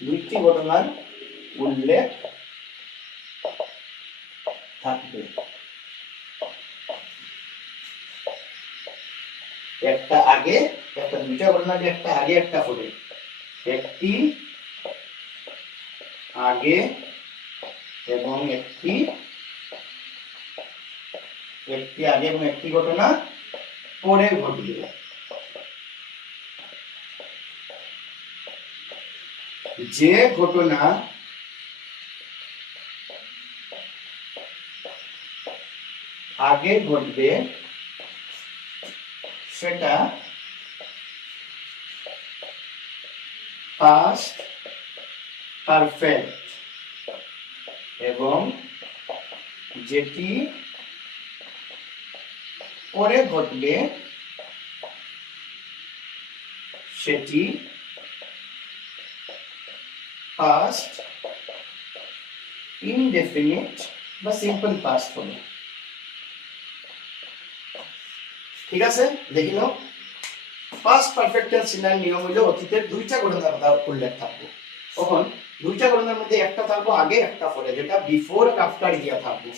দুইটি ঘটনার উল্লেখ থাকবে। একটা আগে, একটা দুইটা ঘটনা, একটা আগে একটা পরে। একটি আগে এবং একটি আগে এবং একটি ঘটনা পরে ঘটবে। যে ঘটনা আগে ঘটবে সেটা পাস্ট পারফেক্ট, এবং যেটি পরে ঘটবে সেটি পাস্ট ইনডেফিনিট বা সিম্পল পাস্ট হবে। ঠিক আছে, দেখি নাও। পাস্ট পারফেক্ট টেন্স চিনার নিয়ম হলো অতীতের দুইটা ঘটনার কথা উল্লেখ থাকবে। তখন দুইটা ঘটনার মধ্যে একটা থাকবো আগে, একটা পরে, যেটা বিফোর আর আফটার দিয়া থাকবো।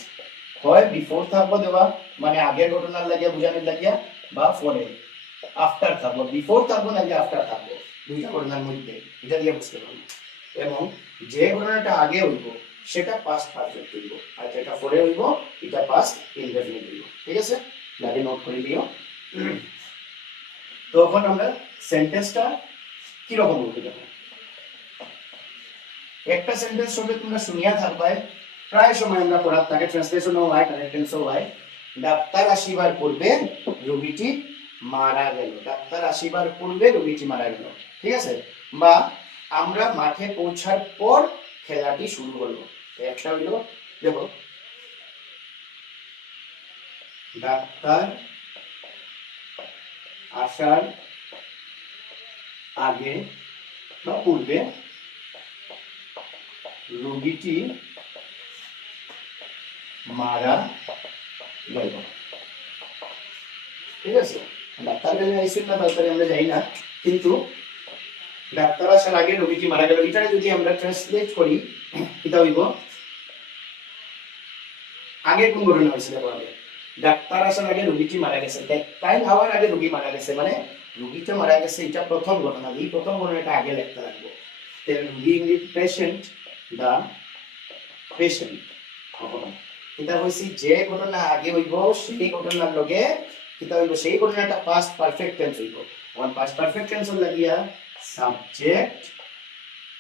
হয় বিফোর থাকবো দেওয়া মানে আগের ঘটনার লাগিয়া বুঝানোর লাগিয়া, বা পরে আফটার থাকবো, বিফোর থাকবো নাকি আফটার থাকবো, দুইটা ঘটনার মধ্যে, এটা দিয়ে বুঝতে পারবো। এবং যে ঘটনাটা আগে হইব সেটা পাস্ট পারফেক্ট হইব, আর যেটা পরে হইব এটা পাস্ট ইনডেফিনিট হইব। ঠিক আছে, লাগে নোট করে দিও। তখন আমরা সেন্টেন্সটা কি রকম বলতে যাবো। একটা সেন্টেন্স শুনলে তোমরা শুনিয়া থাকবে, প্রায় সময় আমরা পড়ার থাকে, ট্রান্সলেশনও হয়, কানেক্টেন্সও হয়। ডাক্তার আসিবার পূর্বে রোগীটি মারা গেল, ডাক্তার আসিবার পূর্বে রোগীটি মারা গেল। ঠিক আছে, বা আমরা মাঠে পৌঁছার পর খেলাটি শুরু হলো। একটা হইলো, দেখো, ডাক্তার আসার আগে বা পূর্বে রোগীটি মারা গেল। ঠিক আছে, ডাক্তার কাছে আইসেন না তাড়াতাড়ি আমরা যাই না, কিন্তু ডাক্তার আসার আগে রোগীটি মারা গেল, এটা যদি আমরা ট্রান্সলেট করি এটা হইব, আগে কোন ঘটনা হয়েছিল বলে, ডাক্তার আসার আগে রোগীটি মারা গেছে, তাই হওয়ার আগে রোগী মারা গেছে, মানে রোগীটা মারা গেছে, এটা প্রথম ঘটনা। এই প্রথম ঘটনাটা আগে লিখতে লাগবে। রোগী ইংলিশ পেশেন্ট, দা পেশেন্ট। এটা হইছে যে ঘটনা আগে হইব সেই ঘটনার লগে কিতা হইব, সেই ঘটনাটা পাস্ট পারফেক্ট টেন্স হইব। অন পাস্ট পারফেক্ট টেন্স লাগিয়া সাবজেক্ট